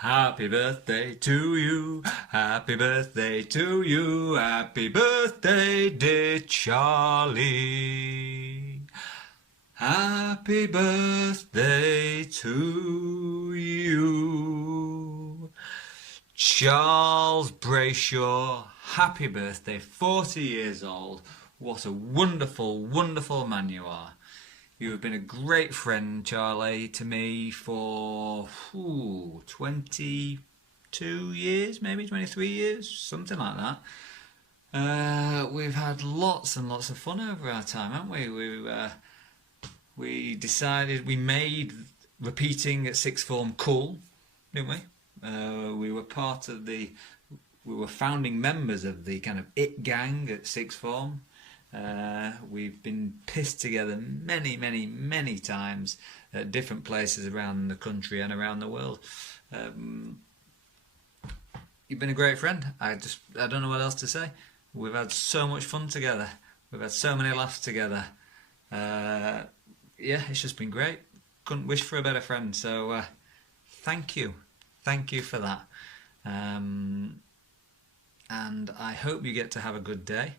Happy birthday to you, happy birthday to you, happy birthday, dear Charlie. Happy birthday to you. Charles Brayshaw, happy birthday, 40 years old. What a wonderful, wonderful man you are. You have been a great friend, Charlie, to me for 22 years, maybe 23 years, something like that. We've had lots and lots of fun over our time, haven't we? We decided, we made repeating at sixth form cool, didn't we? We were we were founding members of the kind of it gang at sixth form. We've been pissed together many, many, many times at different places around the country and around the world. You've been a great friend. I don't know what else to say. We've had so much fun together. We've had so many laughs together. Yeah, it's just been great. Couldn't wish for a better friend. So thank you for that. And I hope you get to have a good day.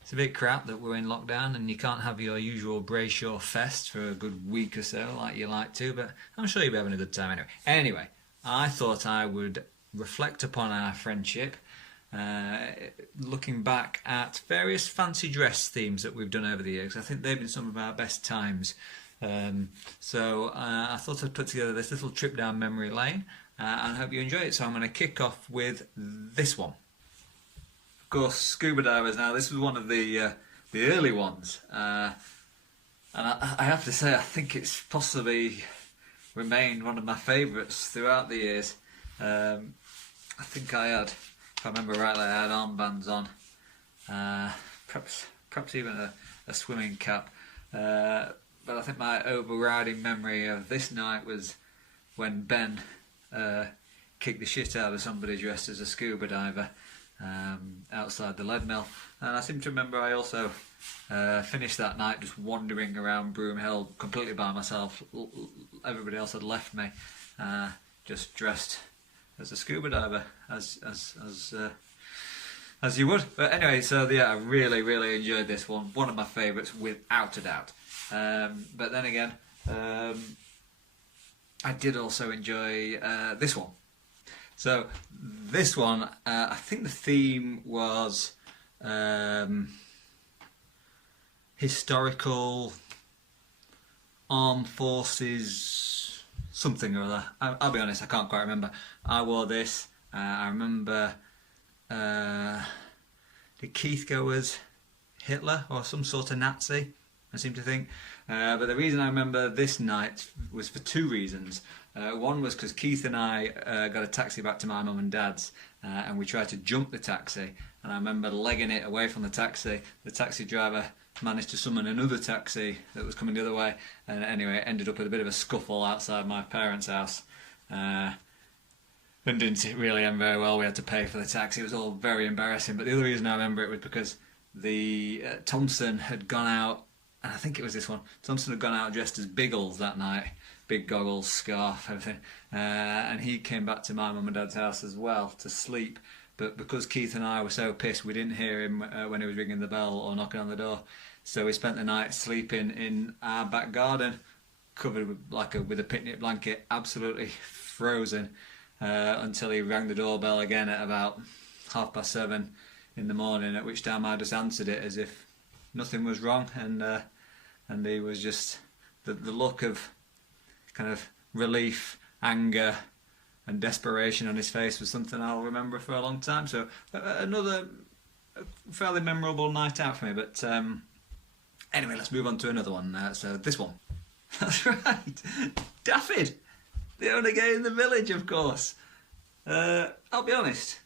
It's a bit crap that we're in lockdown and you can't have your usual Brayshaw fest for a good week or so like you like to, but I'm sure you'll be having a good time anyway. Anyway, I thought I would reflect upon our friendship, looking back at various fancy dress themes that we've done over the years. I think they've been some of our best times. So I thought I'd put together this little trip down memory lane, and I hope you enjoy it. So I'm going to kick off with this one. Of course, scuba divers. Now, this was one of the early ones, and I have to say, I think it's possibly remained one of my favourites throughout the years. I think I had, if I remember rightly, I had armbands on, perhaps even a swimming cap. But I think my overriding memory of this night was when Ben kicked the shit out of somebody dressed as a scuba diver. Outside the lead mill, and I seem to remember I also finished that night just wandering around Broom Hill completely by myself. Everybody else had left me, just dressed as a scuba diver, as you would. But anyway, so yeah, I really, really enjoyed this one. One of my favourites, without a doubt. But then again, I did also enjoy this one. So this one, I think the theme was historical armed forces, something or other. I'll be honest, I can't quite remember. I wore this. I remember, did Keith go as Hitler or some sort of Nazi? I seem to think. But the reason I remember this night was for two reasons. One was because Keith and I got a taxi back to my mum and dad's, and we tried to jump the taxi, and I remember legging it away from the taxi. The taxi driver managed to summon another taxi that was coming the other way, and anyway, it ended up with a bit of a scuffle outside my parents' house. And didn't really end very well. We had to pay for the taxi. It was all very embarrassing. But the other reason I remember it was because the Thompson had gone out, and I think it was this one. Thompson had gone out dressed as Biggles that night. Big goggles, scarf, everything. And he came back to my mum and dad's house as well to sleep. But because Keith and I were so pissed, we didn't hear him when he was ringing the bell or knocking on the door. So we spent the night sleeping in our back garden, covered with a picnic blanket, absolutely frozen, until he rang the doorbell again at about 7:30 in the morning, at which time I just answered it as if nothing was wrong, and he was just the look of kind of relief, anger and desperation on his face was something I'll remember for a long time. So another fairly memorable night out for me. But anyway, let's move on to another one. So this one. That's right. Daffyd, the only gay in the village, of course. I'll be honest,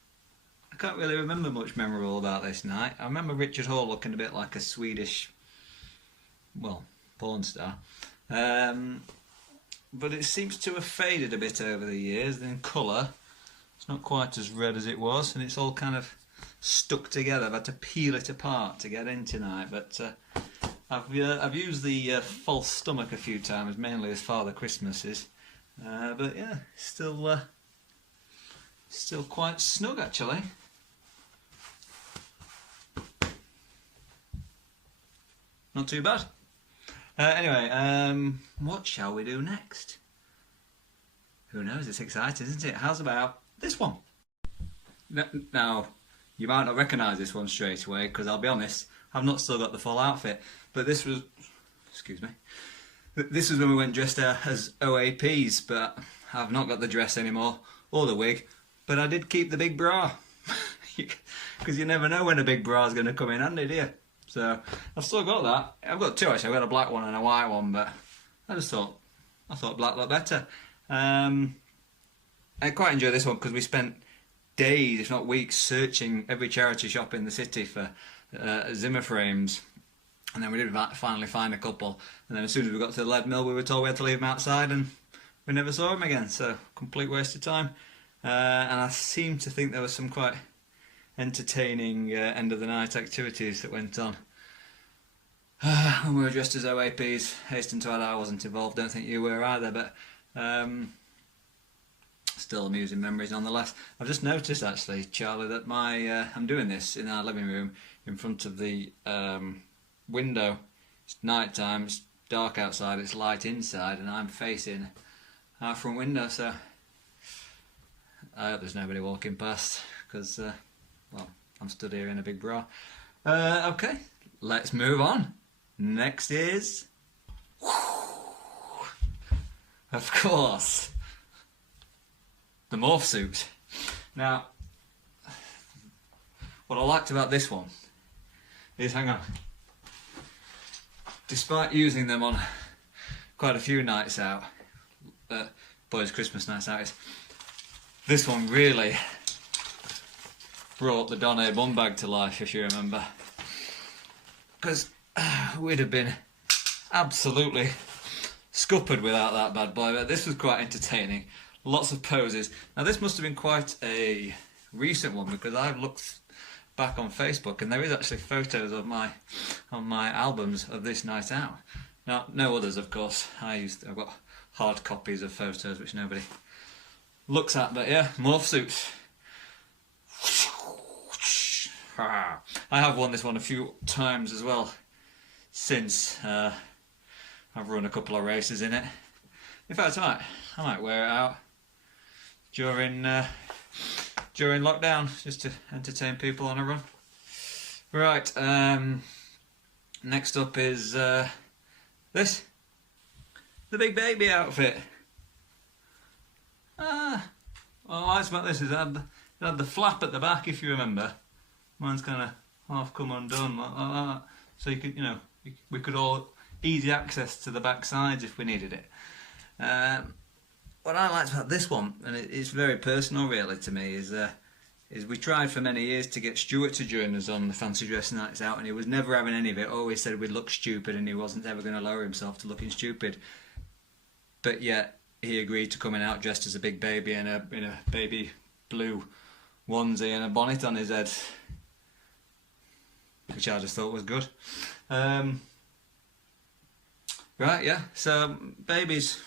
I can't really remember much memorable about this night. I remember Richard Hall looking a bit like a Swedish, porn star. But it seems to have faded a bit over the years in colour. It's not quite as red as it was, and it's all kind of stuck together. I've had to peel it apart to get in tonight, but I've used the false stomach a few times, mainly as Father Christmas is. But yeah, still Still quite snug actually. Not too bad. Anyway, what shall we do next? Who knows, it's exciting, isn't it? How's about this one? Now, you might not recognise this one straight away, because I'll be honest, I've not still got the full outfit. But this was, excuse me, this was when we went dressed as OAPs, but I've not got the dress anymore, or the wig, but I did keep the big bra. Because you never know when a big bra is going to come in handy, do you? So I've still got that. I've got two actually. I've got a black one and a white one, but I thought black looked better. I quite enjoy this one because we spent days, if not weeks, searching every charity shop in the city for Zimmer frames, and then we did finally find a couple. And then as soon as we got to the lead mill, we were told we had to leave them outside, and we never saw them again. So complete waste of time. And I seem to think there was some quite entertaining end of the night activities that went on when we were dressed as OAPs. Hasten to add, I wasn't involved, don't think you were either, but still amusing memories nonetheless. I've just noticed actually, Charlie, that I'm doing this in our living room in front of the window. It's night time, it's dark outside, it's light inside, and I'm facing our front window, so I hope there's nobody walking past, because well, I'm stood here in a big bra. Okay, let's move on. Next is, of course, the morph suit. Now, what I liked about this one is, hang on, despite using them on quite a few nights out, boys' Christmas nights out, this one really brought the Donny bum bag to life, if you remember, because we'd have been absolutely scuppered without that bad boy. But this was quite entertaining, lots of poses. Now this must have been quite a recent one, because I've looked back on Facebook and there is actually photos of on my albums of this night out. Now, no others, of course. I've got hard copies of photos which nobody looks at, but yeah, morph suits. I have worn this one a few times as well since. I've run a couple of races in it. In fact, I might wear it out during lockdown just to entertain people on a run. Right, next up is this, the big baby outfit. What I liked about this is it had the flap at the back, if you remember. Mine's kind of half come undone, like that. So you could, we could all easy access to the back sides if we needed it. What I liked about this one, and it's very personal really to me, is we tried for many years to get Stuart to join us on the fancy dress nights out, and he was never having any of it. Always said we'd look stupid, and he wasn't ever going to lower himself to looking stupid. But yet he agreed to coming out dressed as a big baby in a baby blue onesie and a bonnet on his head, which I just thought was good. Right, yeah, so babies,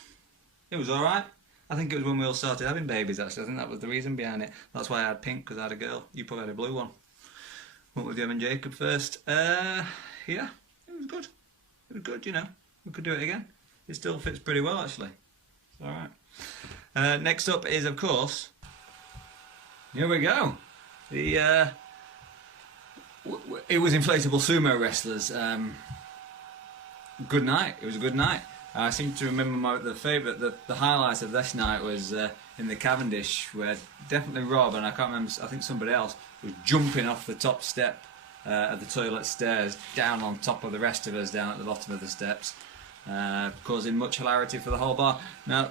it was alright. I think it was when we all started having babies actually. I think that was the reason behind it. That's why I had pink, because I had a girl. You probably had a blue one. Went with you and Jacob first. Yeah, it was good. It was good, we could do it again. It still fits pretty well actually. It's alright. Next up is, of course, here we go. It was inflatable sumo wrestlers. Good night. It was a good night. I seem to remember the highlight of this night was in the Cavendish, where definitely Rob, and I can't remember, I think somebody else, was jumping off the top step of the toilet stairs down on top of the rest of us down at the bottom of the steps, causing much hilarity for the whole bar. Now,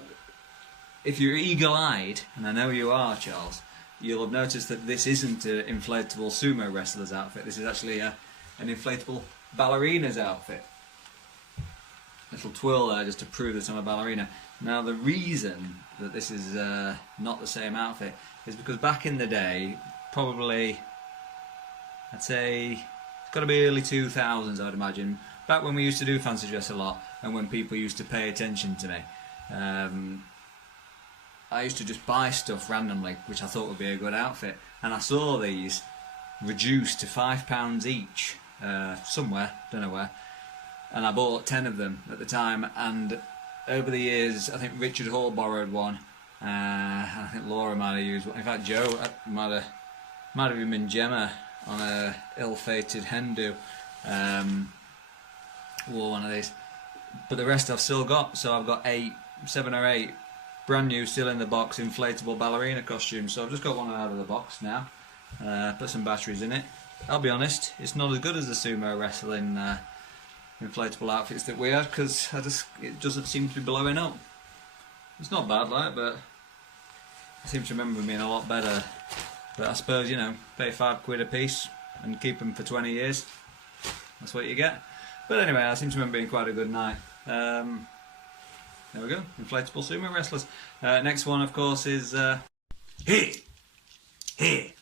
if you're eagle-eyed, and I know you are, Charles, you'll have noticed that this isn't an inflatable sumo wrestler's outfit. This is actually an inflatable ballerina's outfit. Little twirl there just to prove that I'm a ballerina. Now the reason that this is not the same outfit is because back in the day, probably, I'd say, it's got to be early 2000s, I'd imagine, back when we used to do fancy dress a lot and when people used to pay attention to me, I used to just buy stuff randomly, which I thought would be a good outfit, and I saw these reduced to £5 each somewhere, don't know where, and I bought 10 of them at the time. And over the years, I think Richard Hall borrowed one. I think Laura might have used one. In fact, Joe might have even been Gemma on a ill-fated hen do. Wore one of these, but the rest I've still got. So I've got 7 or 8 brand new, still in the box, inflatable ballerina costumes. So I've just got one out of the box now. Put some batteries in it. I'll be honest, it's not as good as the sumo wrestling inflatable outfits that we had, because it doesn't seem to be blowing up. It's not bad, like, but I seem to remember them being a lot better. But I suppose, you know, pay £5 a piece and keep them for 20 years. That's what you get. But anyway, I seem to remember being quite a good night. There we go, inflatable sumo wrestlers. Next one, of course, is Hey, pity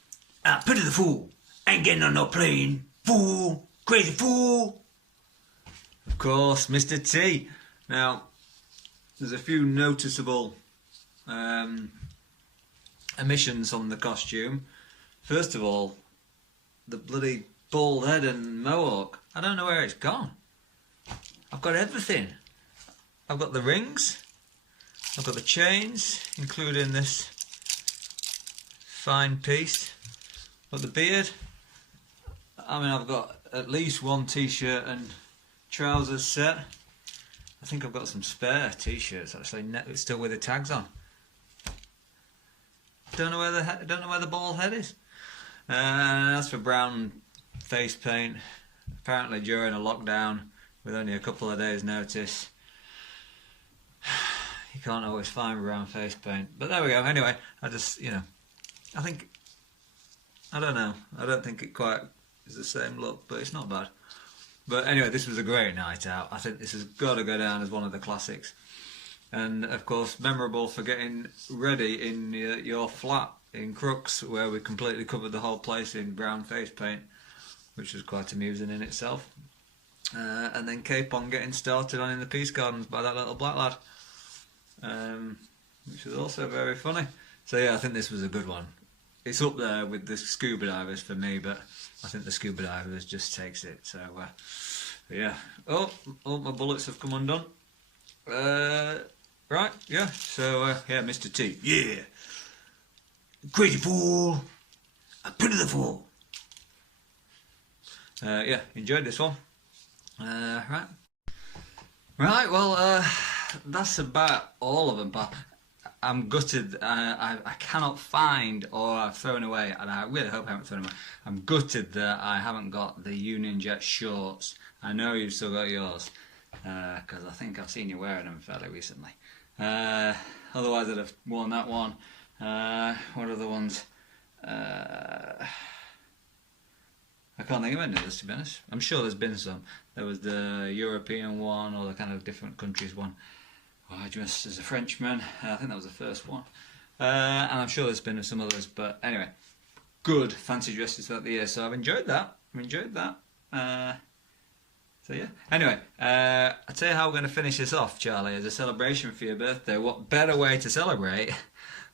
the fool. Ain't getting on no plane. Fool, crazy fool. of course, Mr. T. Now, there's a few noticeable omissions on the costume. First of all, the bloody bald head and mohawk. I don't know where it's gone. I've got everything. I've got the rings, I've got the chains, including this fine piece. But the beard, I mean, I've got at least one t-shirt and trousers set. I think I've got some spare t-shirts actually, still with the tags on. Don't know where the bald head is. As for brown face paint, apparently during a lockdown with only a couple of days' notice, you can't always find brown face paint. But there we go. Anyway, I just, you know, I don't know. I don't think it quite is the same look, but it's not bad. But anyway, this was a great night out. I think this has got to go down as one of the classics. And of course, memorable for getting ready in your flat in Crooks, where we completely covered the whole place in brown face paint, which was quite amusing in itself. And then cape on getting started on in the Peace Gardens by that little black lad, which was also very funny. So yeah, I think this was a good one. It's up there with the scuba divers for me, but I think the scuba divers just takes it. So yeah. Oh, my bullets have come undone. Right, yeah. So yeah, Mr. T. Yeah. Crazy fool. Pity the fool. Yeah, enjoyed this one. Right, well, that's about all of them, but I'm gutted. I cannot find, or I've thrown away, and I really hope I haven't thrown away. I'm gutted that I haven't got the Union Jet shorts. I know you've still got yours, because I think I've seen you wearing them fairly recently. Otherwise I'd have worn that one. What are the ones? I can't think of any others, to be honest. I'm sure there's been some. There was the European one, or the kind of different countries one. I dressed as a Frenchman. I think that was the first one. And I'm sure there's been some others. But anyway, good fancy dresses throughout the year. So I've enjoyed that. So yeah. Anyway, I'll tell you how we're going to finish this off, Charlie, as a celebration for your birthday. What better way to celebrate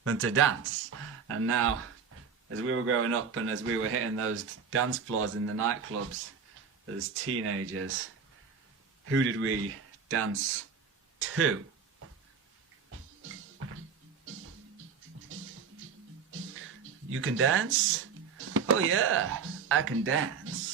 than to dance? And now, as we were growing up and as we were hitting those dance floors in the nightclubs as teenagers, who did we dance to? You can dance? Oh yeah, I can dance.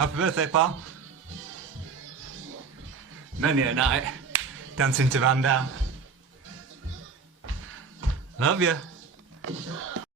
Happy birthday, pal. Many a night dancing to Van Dam. Love you.